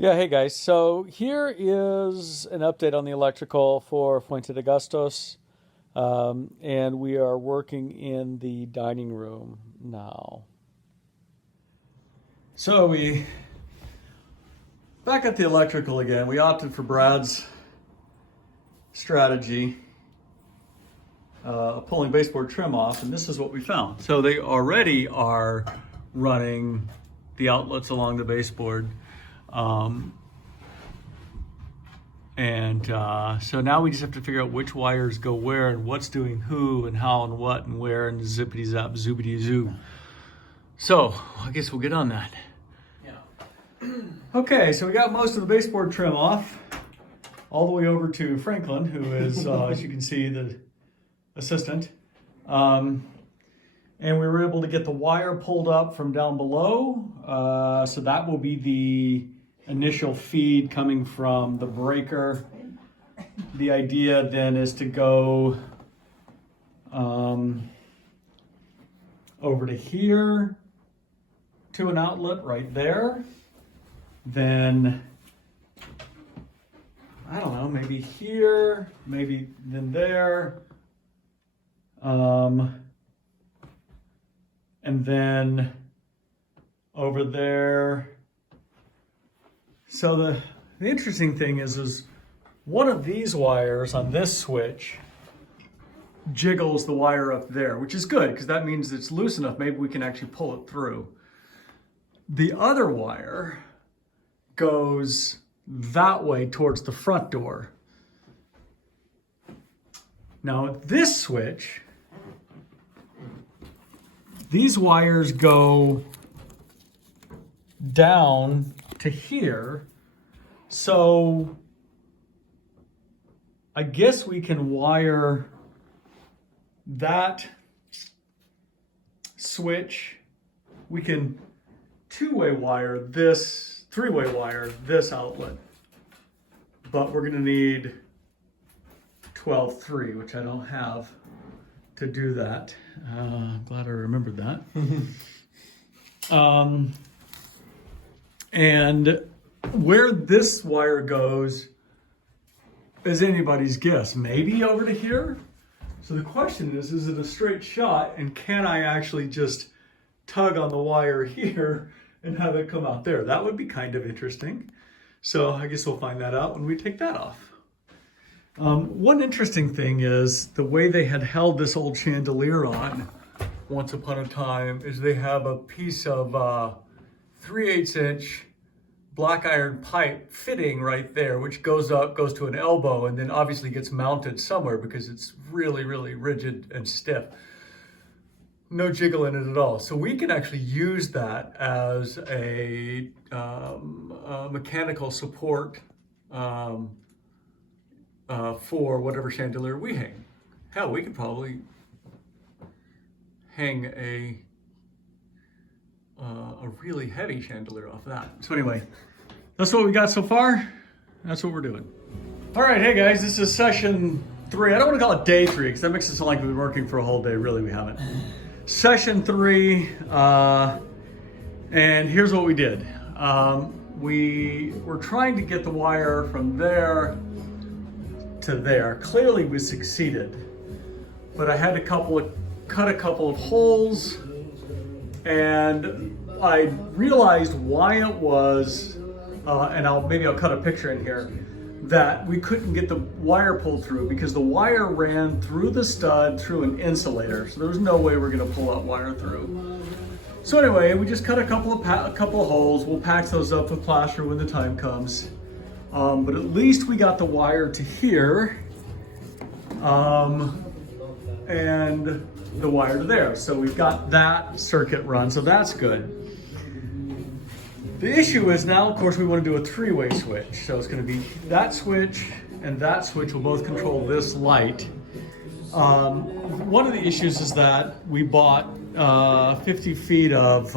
Yeah, hey guys. So here is an update on the electrical for Fuente de Gastos. And we are working in the dining room now. So we back at the electrical again. We opted for Brad's strategy, pulling baseboard trim off, and this is what we found. So they already are running the outlets along the baseboard. So now we just have to figure out which wires go where and what's doing who and how and what and where and zippity zap zoobity zoo. So I guess we'll get on that. Yeah. Okay, so we got most of the baseboard trim off, all the way over to Franklin, who is, as you can see, the assistant. And we were able to get the wire pulled up from down below. So that will be the initial feed coming from the breaker. The idea then is to go over to here to an outlet right there. Then, I don't know, maybe here, maybe then there. And then over there. So the interesting thing is one of these wires on this switch jiggles the wire up there, which is good because that means it's loose enough. Maybe we can actually pull it through. The other wire goes that way towards the front door. Now this switch, these wires go down to here. So I guess we can wire that switch. We can two-way wire this, three-way wire this outlet. But we're gonna need 12-3, which I don't have to do that. Glad I remembered that. And where this wire goes is anybody's guess. Maybe over to here. So the question is it a straight shot, and can I actually just tug on the wire here and have it come out there? That would be kind of interesting. So I guess we'll find that out when we take that off. One interesting thing is the way they had held this old chandelier on once upon a time is they have a piece of 3/8 inch black iron pipe fitting right there, which goes up, goes to an elbow, and then obviously gets mounted somewhere because it's really, really rigid and stiff. No jiggle in it at all. So we can actually use that as a mechanical support for whatever chandelier we hang. Hell, we could probably hang a really heavy chandelier off of that. So anyway, that's what we got so far. That's what we're doing. All right, hey guys, this is session 3. I don't want to call it day 3 because that makes it sound like we've been working for a whole day. Really, we haven't. Session 3, and here's what we did. We were trying to get the wire from there to there. Clearly we succeeded, but I had to cut a couple of holes, and I realized why it was, and maybe I'll cut a picture in here, that we couldn't get the wire pulled through because the wire ran through the stud through an insulator. So there was no way we're gonna pull that wire through. So anyway, we just cut a couple of holes. We'll patch those up with plaster when the time comes. But at least we got the wire to here, and the wire to there. So we've got that circuit run, so that's good. The issue is now, of course, we want to do a 3-way switch. So it's going to be that switch and that switch will both control this light. One of the issues is that we bought 50 feet of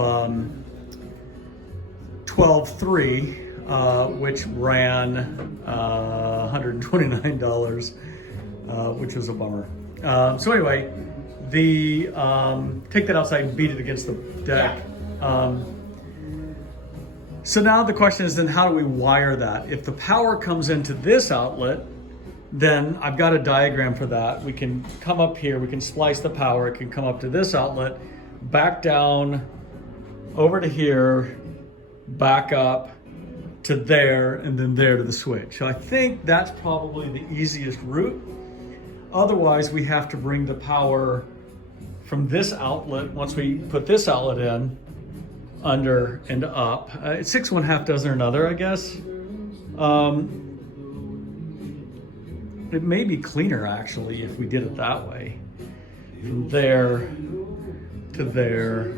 12-3, which ran $129, which was a bummer. So anyway, take that outside and beat it against the deck. So now the question is, then how do we wire that? If the power comes into this outlet, then I've got a diagram for that. We can come up here, we can splice the power, it can come up to this outlet, back down, over to here, back up to there, and then there to the switch. So I think that's probably the easiest route. Otherwise, we have to bring the power from this outlet, once we put this outlet in, under and up. It's 6 1/2 dozen another, I guess. It may be cleaner actually if we did it that way. From there to there.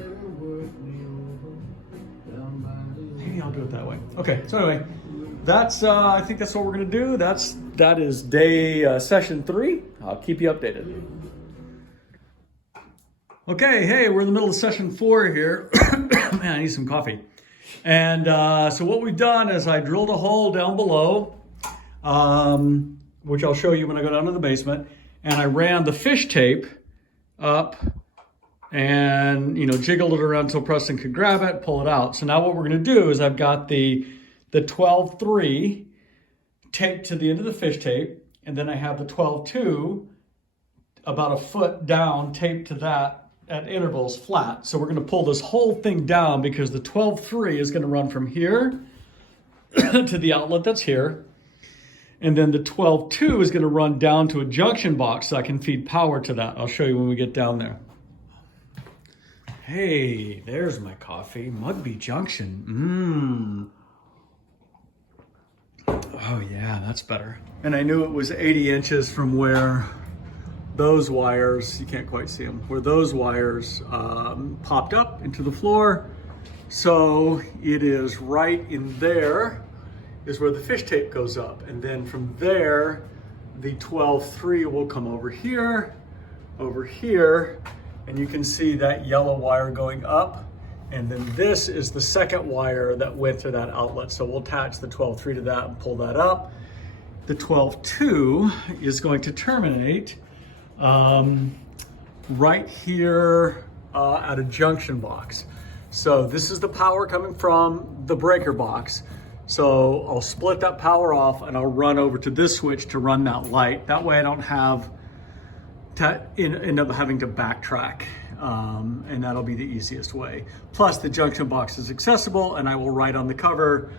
Maybe I'll do it that way. Okay, so anyway, that's I think that's what we're gonna do. That is day session 3. I'll keep you updated. Okay, hey, we're in the middle of session 4 here. Man, I need some coffee. And so what we've done is I drilled a hole down below, which I'll show you when I go down to the basement, and I ran the fish tape up and, you know, jiggled it around until Preston could grab it, pull it out. So now what we're gonna do is I've got the 12-3 taped to the end of the fish tape, and then I have the 12-2 about a foot down taped to that at intervals flat. So we're gonna pull this whole thing down because the 12-3 is gonna run from here to the outlet that's here. And then the 12-2 is gonna run down to a junction box so I can feed power to that. I'll show you when we get down there. Hey, there's my coffee, Mugby Junction. Oh yeah, that's better. And I knew it was 80 inches from where those wires, you can't quite see them, where those wires popped up into the floor. So it is right in there is where the fish tape goes up. And then from there, the 12-3 will come over here, and you can see that yellow wire going up. And then this is the second wire that went to that outlet. So we'll attach the 12-3 to that and pull that up. The 12-2 is going to terminate right here at a junction box. So this is the power coming from the breaker box. So I'll split that power off and I'll run over to this switch to run that light. That way I don't have to end up having to backtrack, and that'll be the easiest way. Plus the junction box is accessible and I will write on the cover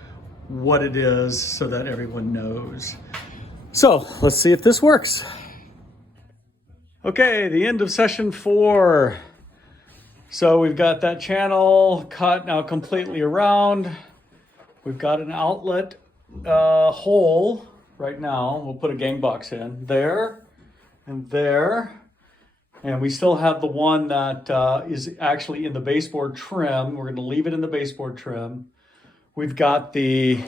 what it is so that everyone knows. So let's see if this works. Okay, the end of session 4. So we've got that channel cut now completely around. We've got an outlet hole right now. We'll put a gang box in there and there. And we still have the one that is actually in the baseboard trim. We're gonna leave it in the baseboard trim. We've got the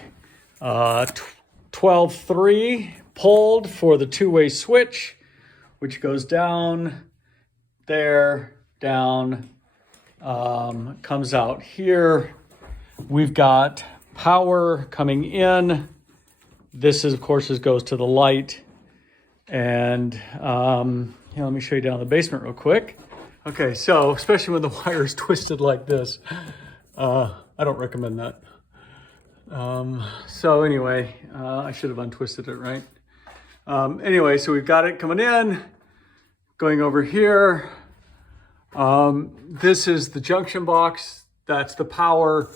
12-3 pulled for the 2-way switch, which goes down there, down, comes out here. We've got power coming in. This is, of course, goes to the light. And here, let me show you down the basement real quick. Okay, so especially when the wire is twisted like this, I don't recommend that. So anyway, I should have untwisted it, right? Anyway, so we've got it coming in, going over here. This is the junction box. That's the power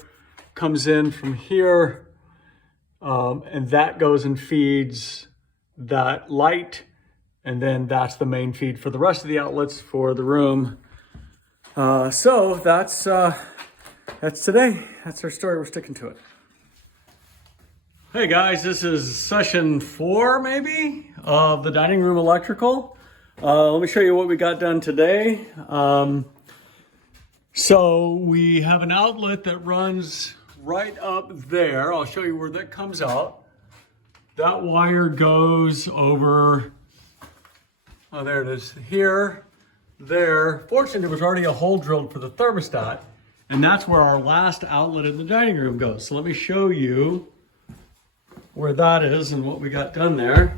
comes in from here. And that goes and feeds that light. And then that's the main feed for the rest of the outlets for the room. So that's today. That's our story. We're sticking to it. Hey guys, this is session 4 maybe of the dining room electrical. Let me show you what we got done today. So we have an outlet that runs right up there. I'll show you where that comes out. That wire goes over, oh there it is, here, there. Fortunately, there was already a hole drilled for the thermostat, and that's where our last outlet in the dining room goes. So let me show you where that is and what we got done there.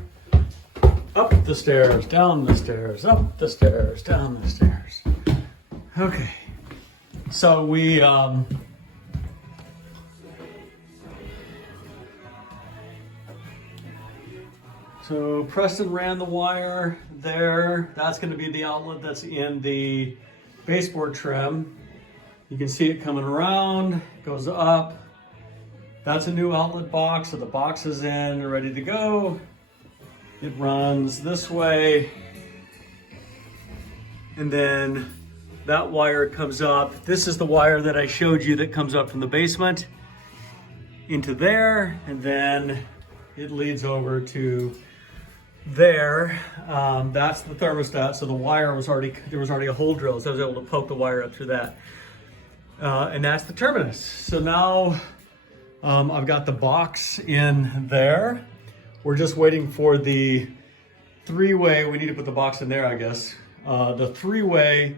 Up the stairs, down the stairs, up the stairs, down the stairs. Okay, so we So Preston ran the wire there. That's going to be the outlet that's in the baseboard trim. You can see it coming around, goes up. That's a new outlet box, so the box is in, ready to go. It runs this way. And then that wire comes up. This is the wire that I showed you that comes up from the basement into there, and then it leads over to there. That's the thermostat. So the wire was already, there was already a hole drilled, so I was able to poke the wire up through that. And that's the terminus. So now I've got the box in there. We're just waiting for the three-way. We need to put the box in there, I guess. The three-way,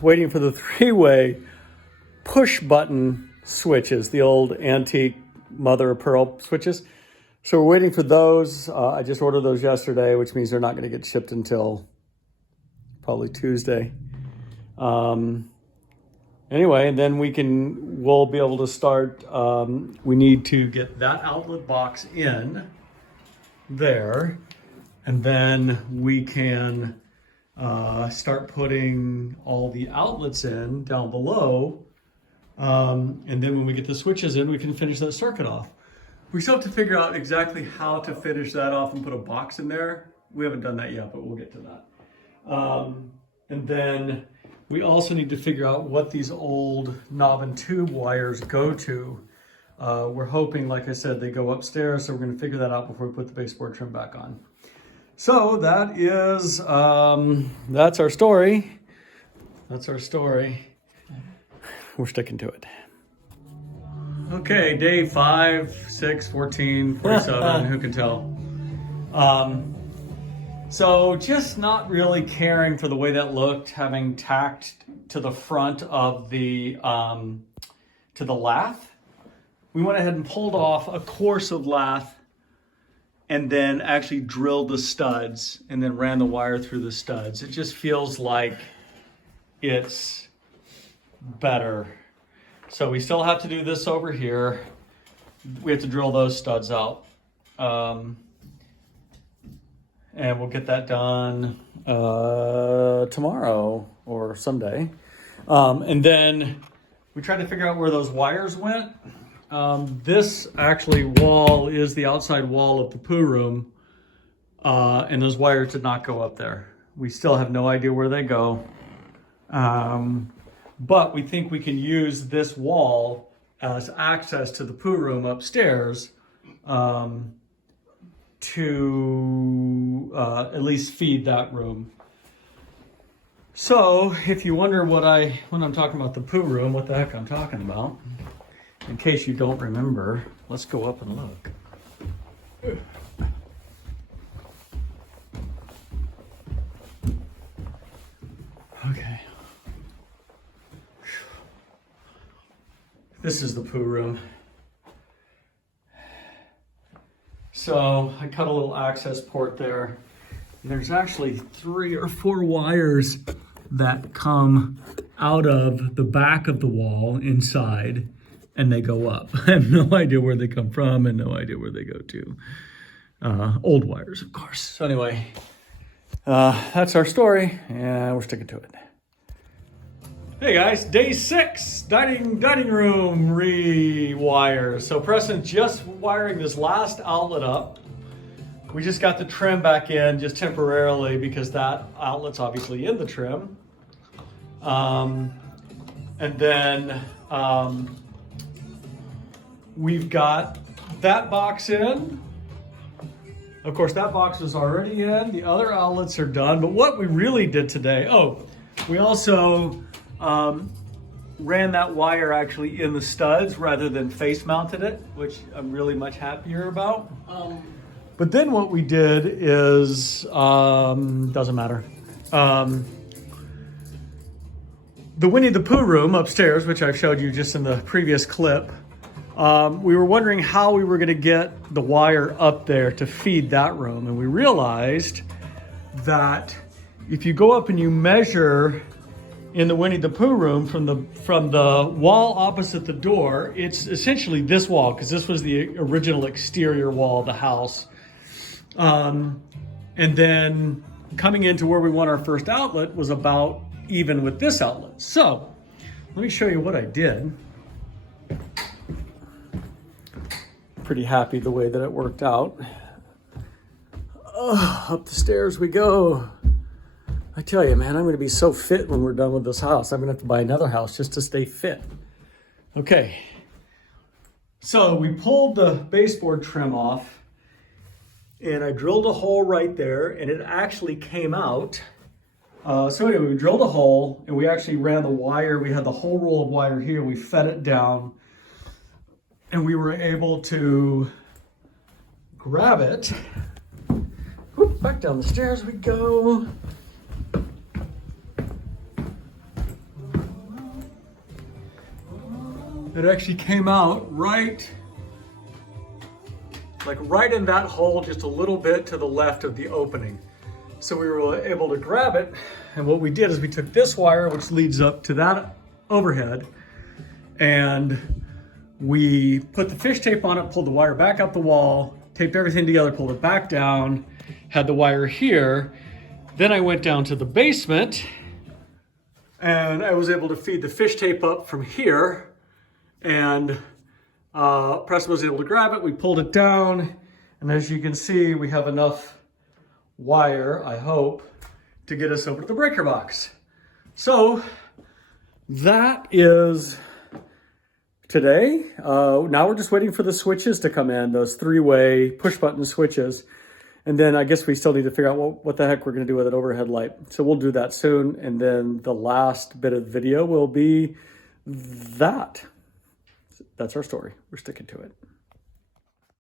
waiting for the three-way push button switches, the old antique mother of pearl switches. So we're waiting for those. I just ordered those yesterday, which means they're not going to get shipped until probably Tuesday. Anyway, and then we'll be able to start. We need to get that outlet box in there, and then we can start putting all the outlets in down below. And then when we get the switches in, we can finish that circuit off. We still have to figure out exactly how to finish that off and put a box in there. We haven't done that yet, but we'll get to that. And then we also need to figure out what these old knob and tube wires go to. We're hoping, like I said, they go upstairs, so we're going to figure that out before we put the baseboard trim back on. So that is, that's our story. That's our story. We're sticking to it. Okay, day 5, 6, 14, 47, who can tell? So just not really caring for the way that looked, having tacked to the front of the, to the lath. We went ahead and pulled off a course of lath and then actually drilled the studs and then ran the wire through the studs. It just feels like it's better. So we still have to do this over here. We have to drill those studs out. And we'll get that done tomorrow or someday. And then we tried to figure out where those wires went. This actually wall is the outside wall of the poo room. And those wires did not go up there. We still have no idea where they go. But we think we can use this wall as access to the poo room upstairs to at least feed that room. So if you wonder when I'm talking about the poo room, what the heck I'm talking about, in case you don't remember, let's go up and look. Okay. This is the poo room. So I cut a little access port there. There's actually 3 or 4 wires that come out of the back of the wall inside and they go up. I have no idea where they come from and no idea where they go to. Old wires, of course. So anyway, that's our story and we're sticking to it. Hey guys, day 6, dining room rewire. So Preston's just wiring this last outlet up. We just got the trim back in just temporarily because that outlet's obviously in the trim. And then we've got that box in. Of course, that box is already in. The other outlets are done. But what we really did today, we also ran that wire actually in the studs rather than face mounted it, which I'm really much happier about. But then what we did is, doesn't matter. The Winnie the Pooh room upstairs, which I've showed you just in the previous clip, we were wondering how we were gonna get the wire up there to feed that room. And we realized that if you go up and you measure in the Winnie the Pooh room from the wall opposite the door, it's essentially this wall, because this was the original exterior wall of the house. And then coming into where we want our first outlet was about even with this outlet. So let me show you what I did. Pretty happy the way that it worked out. Oh, up the stairs we go. I tell you, man, I'm going to be so fit when we're done with this house. I'm going to have to buy another house just to stay fit. Okay. So we pulled the baseboard trim off and I drilled a hole right there and it actually came out. So anyway, we drilled a hole and we actually ran the wire. We had the whole roll of wire here. We fed it down and we were able to grab it. Whoop, back down the stairs we go. It actually came out right in that hole, just a little bit to the left of the opening. So we were able to grab it. And what we did is we took this wire, which leads up to that overhead, and we put the fish tape on it, pulled the wire back up the wall, taped everything together, pulled it back down, had the wire here. Then I went down to the basement and I was able to feed the fish tape up from here. And Preston was able to grab it. We pulled it down. And as you can see, we have enough wire, I hope, to get us over to the breaker box. So that is today. Now we're just waiting for the switches to come in, those 3-way push button switches. And then I guess we still need to figure out what the heck we're going to do with that overhead light. So we'll do that soon. And then the last bit of the video will be that. That's our story. We're sticking to it.